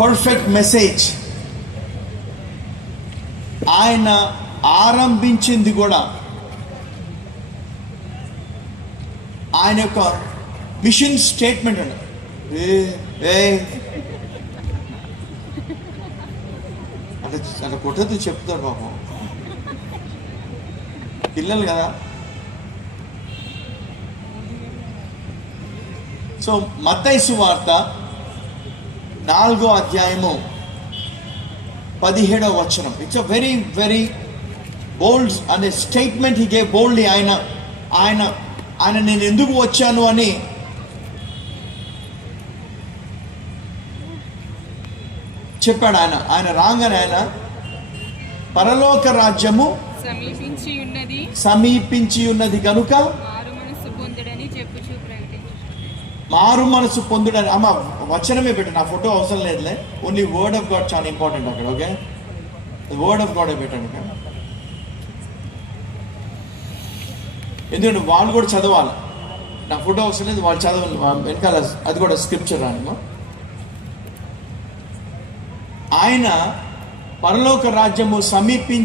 Perfect message. ఆయన ఆరంభించింది కూడా ఆయన యొక్క మిషన్ స్టేట్మెంట్ అండి. అట్లా కొట్టద్దు చెప్తారు పాపం, పిల్లలు కదా. సో మత్తయి సువార్త 4వ అధ్యాయము 17వ వచనం. It's a very very bold అనే స్టేట్మెంట్ హీ గేవ్ బోల్డ్లీ. ఆయన నేను ఎందుకు వచ్చాను అని చెప్పాడు. ఆయన రాగానే ఆయన పరలోక రాజ్యము సమీపించి ఉన్నది కనుక మారు మనసు పొందుడని. అమ్మ వచనమే పెట్టు, నా ఫోటో అవసరం లేదులే, ఓన్లీ వర్డ్ ఆఫ్ గాడ్ చాలా ఇంపార్టెంట్ అక్కడ. ఓకే, వర్డ్ ఆఫ్ గాడ్ పెట్టండి. ఎందుకంటే వాళ్ళు కూడా చదవాలి, నా ఫోటో అవసరం లేదు, వాళ్ళు చదవాలి వెనకాల, అది కూడా స్క్రిప్చర్ రాను. ఆయన పరలోక రాజ్యము సమీపించి